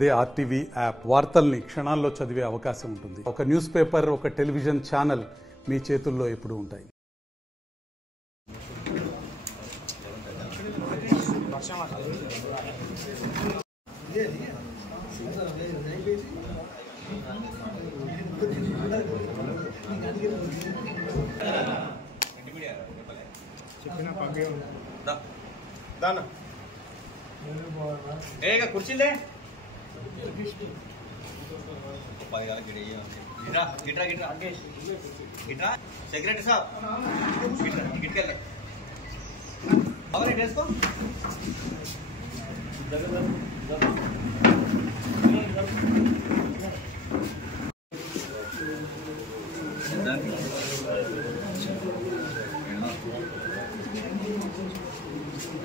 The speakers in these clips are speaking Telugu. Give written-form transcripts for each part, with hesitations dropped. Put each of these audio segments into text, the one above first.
అదే ఆర్టీవీ యాప్ వార్తల్ని క్షణాల్లో చదివే అవకాశం ఉంటుంది. ఒక న్యూస్ పేపర్, ఒక టెలివిజన్ ఛానల్ మీ చేతుల్లో ఎప్పుడూ ఉంటాయి. కుర్చీలే సెక్రటరీ సాబ్ గిట్కెళ్ళ వేసుకో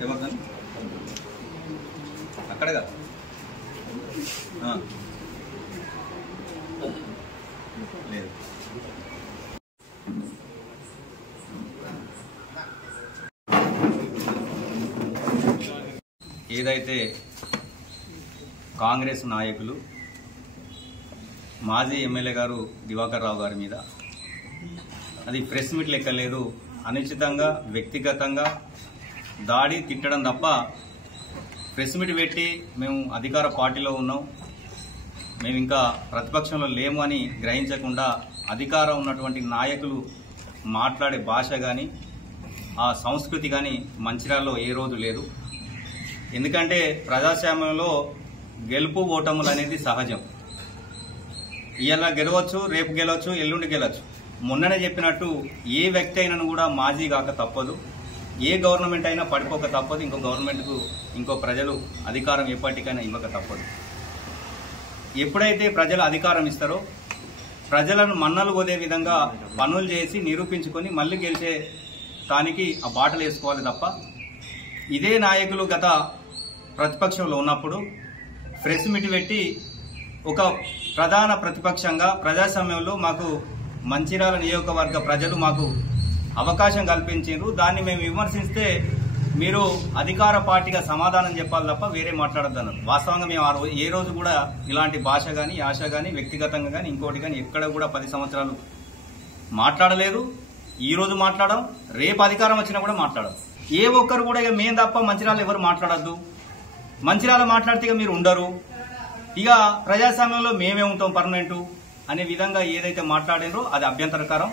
ఏమవుతాను అక్కడే కదా లేదు ఏదైతే కాంగ్రెస్ నాయకులు మాజీ ఎమ్మెల్యే గారు దివాకర్ రావు గారి మీద అది ప్రెస్ మీట్ లెక్క లేదు, అనుచితంగా వ్యక్తిగతంగా దాడి తిట్టడం తప్ప ప్రెస్ మీట్ పెట్టి మేము అధికార పార్టీలో ఉన్నాం, మేము ఇంకా ప్రతిపక్షంలో లేము అని గ్రహించకుండా అధికారం ఉన్నటువంటి నాయకులు మాట్లాడే భాష కానీ ఆ సంస్కృతి కానీ మంచిర్యాలలో ఏ రోజు లేదు. ఎందుకంటే ప్రజాస్వామ్యంలో గెలుపు ఓటములు అనేది సహజం. ఇవాళ గెలవచ్చు, రేపు గెలవచ్చు, ఎల్లుండి గెలవచ్చు. మొన్ననే చెప్పినట్టు ఏ వ్యక్తి అయినా కూడా మాజీ కాక తప్పదు, ఏ గవర్నమెంట్ అయినా పడిపోక తప్పదు, ఇంకో గవర్నమెంట్కు ఇంకో ప్రజలు అధికారం ఎప్పటికైనా ఇవ్వక తప్పదు. ఎప్పుడైతే ప్రజలు అధికారం ఇస్తారో ప్రజలను మన్నలు పోదే విధంగా పనులు చేసి నిరూపించుకొని మళ్ళీ గెలిచే దానికి ఆ బాటలు వేసుకోవాలి తప్ప ఇదే నాయకులు గత ప్రతిపక్షంలో ఉన్నప్పుడు ప్రెస్ మీట్ పెట్టి ఒక ప్రధాన ప్రతిపక్షంగా ప్రజాస్వామ్యంలో మాకు మంచిర్యాల నియోజకవర్గ ప్రజలు మాకు అవకాశం కల్పించారు, దాన్ని మేము విమర్శిస్తే మీరు అధికార పార్టీగా సమాధానం చెప్పాలి తప్ప వేరే మాట్లాడొద్దన్నారు. వాస్తవంగా మేము ఏ రోజు కూడా ఇలాంటి భాష కానీ ఆశ కానీ వ్యక్తిగతంగా కానీ ఇంకోటి కానీ ఎక్కడ కూడా 10 సంవత్సరాలు మాట్లాడలేదు. ఈ రోజు మాట్లాడడం, రేపు అధికారం వచ్చినా కూడా మాట్లాడడం. ఏ ఒక్కరు కూడా ఇక మేము తప్ప మంచిర్యాల ఎవరు మాట్లాడద్దు, మంచిర్యాల మాట్లాడితే ఇక మీరు ఉండరు, ఇక ప్రజాస్వామ్యంలో మేమే ఉంటాం పర్మనెంట్ అనే విధంగా ఏదైతే మాట్లాడారో అది అభ్యంతరకరం.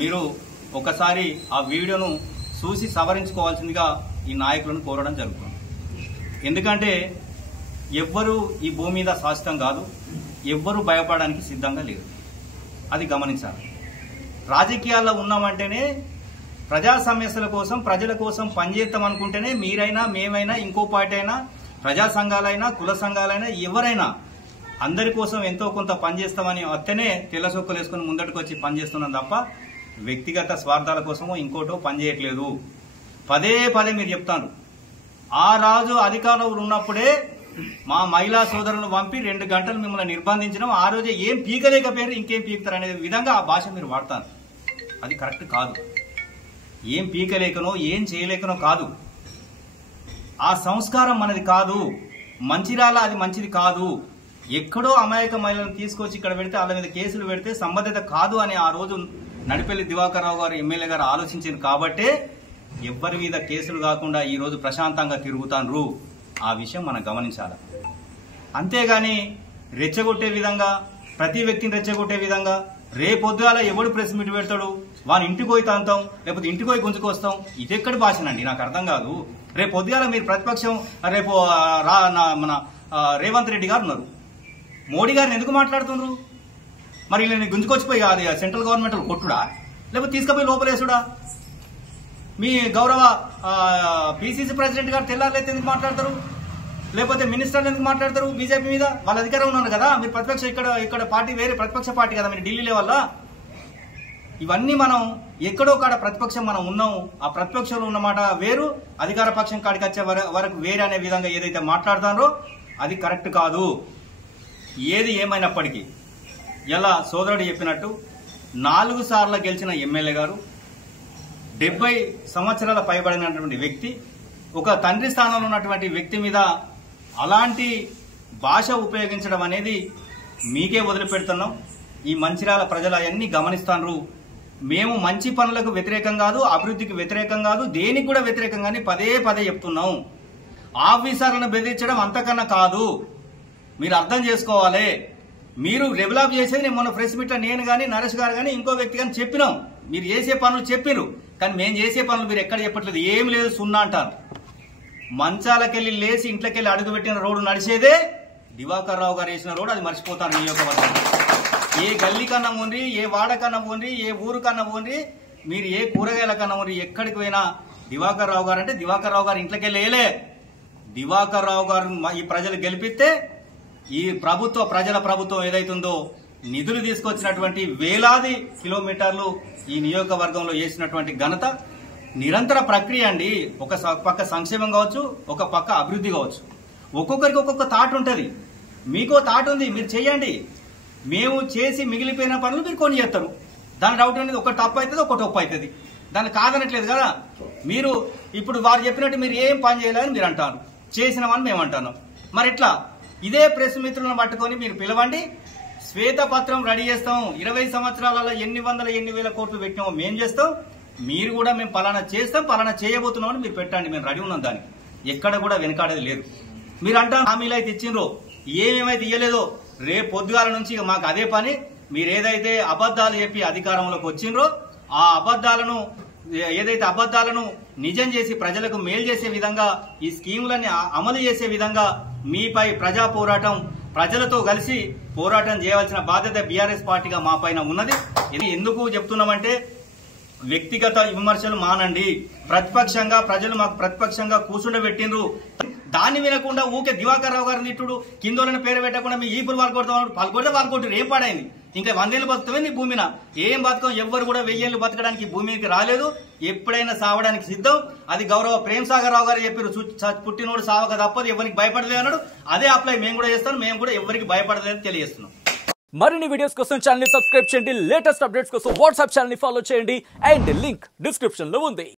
మీరు ఒకసారి ఆ వీడియోను చూసి సవరించుకోవాల్సిందిగా ఈ నాయకులను కోరడం జరుగుతుంది. ఎందుకంటే ఎవ్వరూ ఈ భూమి మీద శాశ్వతం కాదు, ఎవ్వరూ భయపడడానికి సిద్ధంగా లేరు, అది గమనించాలి. రాజకీయాల్లో ఉన్నామంటేనే ప్రజా సమస్యల కోసం ప్రజల కోసం పనిచేస్తాం అనుకుంటేనే మీరైనా మేమైనా ఇంకో పార్టీ అయినా ప్రజా సంఘాలైనా కుల సంఘాలైనా ఎవరైనా అందరి కోసం ఎంతో కొంత పనిచేస్తామని వస్తేనే తెల్ల సొక్కలు వేసుకుని ముందటికి వచ్చి పనిచేస్తున్నాం తప్ప వ్యక్తిగత స్వార్థాల కోసమో ఇంకోటో పనిచేయట్లేదు. పదే పదే మీరు చెప్తాను, ఆ రాజు అధికారంలో ఉన్నప్పుడే మా మహిళా సోదరులను పంపి 2 గంటలు మిమ్మల్ని నిర్బంధించడం, ఆ రోజే ఏం పీకలేకపోయారు ఇంకేం పీకుతారు అనే విధంగా ఆ భాష మీరు వాడతారు. అది కరెక్ట్ కాదు. ఏం పీకలేకనో ఏం చేయలేకనో కాదు, ఆ సంస్కారం మనది కాదు. మంచిర్యాల అది మంచిది కాదు. ఎక్కడో అమాయక మహిళలను తీసుకొచ్చి ఇక్కడ పెడితే వాళ్ళ మీద కేసులు పెడితే సంబంధిత కాదు అని ఆ రోజు నడిపెల్లి దివాకర్ రావు గారు ఎమ్మెల్యే గారు ఆలోచించింది కాబట్టే ఎవ్వరి మీద కేసులు కాకుండా ఈ రోజు ప్రశాంతంగా తిరుగుతాన్రు. ఆ విషయం మనం గమనించాలి. అంతేగాని రెచ్చగొట్టే విధంగా, ప్రతి వ్యక్తిని రెచ్చగొట్టే విధంగా రేపొద్దుగాల ఎవడు ప్రెస్ మీట్ పెడతాడు, వాని ఇంటికి పోయి తాంతాం, లేకపోతే ఇంటికి పోయి గుంజుకొస్తాం, ఇదెక్కడి భాషనండి నాకు అర్థం కాదు. రేపు పొద్దుగాల మీరు ప్రతిపక్షం, రేపు మన రేవంత్ రెడ్డి గారు ఉన్నారు, మోడీ గారిని ఎందుకు మాట్లాడుతున్నారు? మరి నేను గుంజుకొచ్చిపోయి అది సెంట్రల్ గవర్నమెంట్ కొట్టుడా, లేకపోతే తీసుకుపోయి లోపలేసుడా? మీ గౌరవ పిసిసి ప్రెసిడెంట్ గారు తెల్లారైతే ఎందుకు మాట్లాడతారు, లేకపోతే మినిస్టర్లు ఎందుకు మాట్లాడతారు? బీజేపీ మీద వాళ్ళ అధికారం ఉన్నారు కదా, మీరు ప్రతిపక్ష ఇక్కడ పార్టీ వేరే ప్రతిపక్ష పార్టీ కదా, మీరు ఢిల్లీ లెవెల్ల. ఇవన్నీ మనం ఎక్కడో కాడ ప్రతిపక్షం మనం ఉన్నాము, ఆ ప్రతిపక్షంలో ఉన్నమాట వేరు, అధికార పక్షం కాడికి వచ్చే వరకు వేరే అనే విధంగా ఏదైతే మాట్లాడుతారో అది కరెక్ట్ కాదు. ఏది ఏమైనప్పటికీ ఇలా సోదరుడు చెప్పినట్టు 4 సార్లు గెలిచిన ఎమ్మెల్యే గారు 70 సంవత్సరాల పైబడినటువంటి వ్యక్తి, ఒక తండ్రి స్థానంలో ఉన్నటువంటి వ్యక్తి మీద అలాంటి భాష ఉపయోగించడం అనేది మీకే వదిలిపెడుతున్నాం. ఈ మంచిర్యాల ప్రజలు అవన్నీ గమనిస్తాను. మేము మంచి పనులకు వ్యతిరేకం కాదు, అభివృద్ధికి వ్యతిరేకం కాదు, దేనికి కూడా వ్యతిరేకం కానీ పదే పదే చెప్తున్నాం. ఆఫీసర్లను బెదిరించడం అంతకన్నా కాదు, మీరు అర్థం చేసుకోవాలి. మీరు డెవలప్ చేసేది నేను మొన్న ప్రెస్ మీట్లో నేను కానీ నరేష్ గారు కానీ ఇంకో వ్యక్తి కానీ చెప్పినాం. మీరు చేసే పనులు చెప్పిరు, కానీ మేము చేసే పనులు మీరు ఎక్కడ చెప్పట్లేదు. ఏం లేదు, సున్నా అంటారు. మంచాలకెళ్ళి లేచి ఇంట్లోకెళ్ళి అడుగుపెట్టిన రోడ్డు నడిచేదే దివాకర్ రావు గారు వేసిన రోడ్డు. అది మర్చిపోతాను. నియోజకవర్గం ఏ గల్లీ కన్నా పోండి, ఏ వాడ కన్నా పోండి, ఏ ఊరు కన్నా పోండి, మీరు ఏ కూరగాయల కన్నా పోండి, ఎక్కడికి పోయినా దివాకర్ రావు గారు అంటే దివాకర్ రావు గారు ఇంట్లోకెళ్ళి వేయలే. దివాకర్ రావు గారు ఈ ప్రజలు గెలిపిస్తే ఈ ప్రభుత్వ ప్రజల ప్రభుత్వం ఏదైతుందో నిధులు తీసుకొచ్చినటువంటి వేలాది కిలోమీటర్లు ఈ నియోజకవర్గంలో వేసినటువంటి ఘనత నిరంతర ప్రక్రియ అండి. ఒక పక్క సంక్షేమం కావచ్చు, ఒక పక్క అభివృద్ధి కావచ్చు. ఒక్కొక్కరికి ఒక్కొక్క థాట్ ఉంటుంది. మీకో థాట్ ఉంది, మీరు చేయండి. మేము చేసి మిగిలిపోయిన పనులు మీరు కొని చేస్తారు. దాని డౌట్ అనేది ఒక తప్పు అవుతుంది, ఒక తప్పు అవుతుంది. దాన్ని కాదనట్లేదు కదా. మీరు ఇప్పుడు వారు చెప్పినట్టు మీరు ఏం పని చేయాలని మీరు అంటారు, చేసినామని మేము అంటున్నాం. మరి ఇట్లా ఇదే ప్రెస్ మిత్రులను పట్టుకొని మీరు పిలవండి, శ్వేతపత్రం రెడీ చేస్తాం. 20 సంవత్సరాలలో ఎన్ని వేల కోట్లు పెట్టినామో మేము చేస్తాం. మీరు కూడా మేము పలానా చేస్తాం, పలానా చేయబోతున్నామని మీరు పెట్టండి. మేము రెడీ ఉన్నాం. దానికి ఎక్కడ కూడా వెనకాడేది లేదు. మీరు అంటారు హామీలు అయితే ఇచ్చిండ్రో, ఏమేమైతే ఇయ్యలేదో రేపు పొద్దుగాల నుంచి మాకు అదే పని. మీరు ఏదైతే అబద్దాలు చెప్పి అధికారంలోకి వచ్చిండ్రో ఆ అబద్దాలను నిజం చేసి ప్రజలకు మేలు చేసే విధంగా ఈ స్కీములని అమలు చేసే విధంగా మీపై ప్రజా పోరాటం, ప్రజలతో కలిసి పోరాటం చేయవలసిన బాధ్యత బీఆర్ఎస్ పార్టీగా మా పైన ఉన్నది. ఇది ఎందుకు చెప్తున్నామంటే వ్యక్తిగత విమర్శలు మానండి. ప్రతిపక్షంగా ప్రజలు మాకు ప్రతిపక్షంగా కూర్చుండబెట్టిండ్రు. దాన్ని వినకుండా ఊకే దివాకర్ రావు గారి నిట్టుడు కిందోళ్ళని పేరు పెట్టకుండా మీ ఈపులు పాల్గొడితే వాళ్ళకొట్టు ఏం పాడైంది. ఇంకా 100 ఏళ్ళు బతుకుతామే నీ భూమిన, ఏం బతకం. ఎవ్వరు కూడా 1000 ఏళ్ళు బతకడానికి భూమికి రాలేదు. ఎప్పుడైనా సావడానికి సిద్ధం. అది గౌరవ ప్రేమ్ సాగర్ రావు గారు చెప్పారు, పుట్టినోడు సావక తప్పదు, ఎవరికి భయపడలేదు అన్నాడు. అదే అప్లై మేము కూడా చేస్తాం. మేము కూడా ఎవరికి భయపడలేదని తెలియజేస్తున్నాం. మరిన్ని వీడియోస్ కోసం ఛానల్ ని సబ్స్క్రైబ్ చేయండి. లేటెస్ట్ అప్డేట్స్ కోసం వాట్సాప్ ఛానల్ ని ఫాలో చేయండి. అండ్ లింక్ డిస్క్రిప్షన్ లో ఉంది.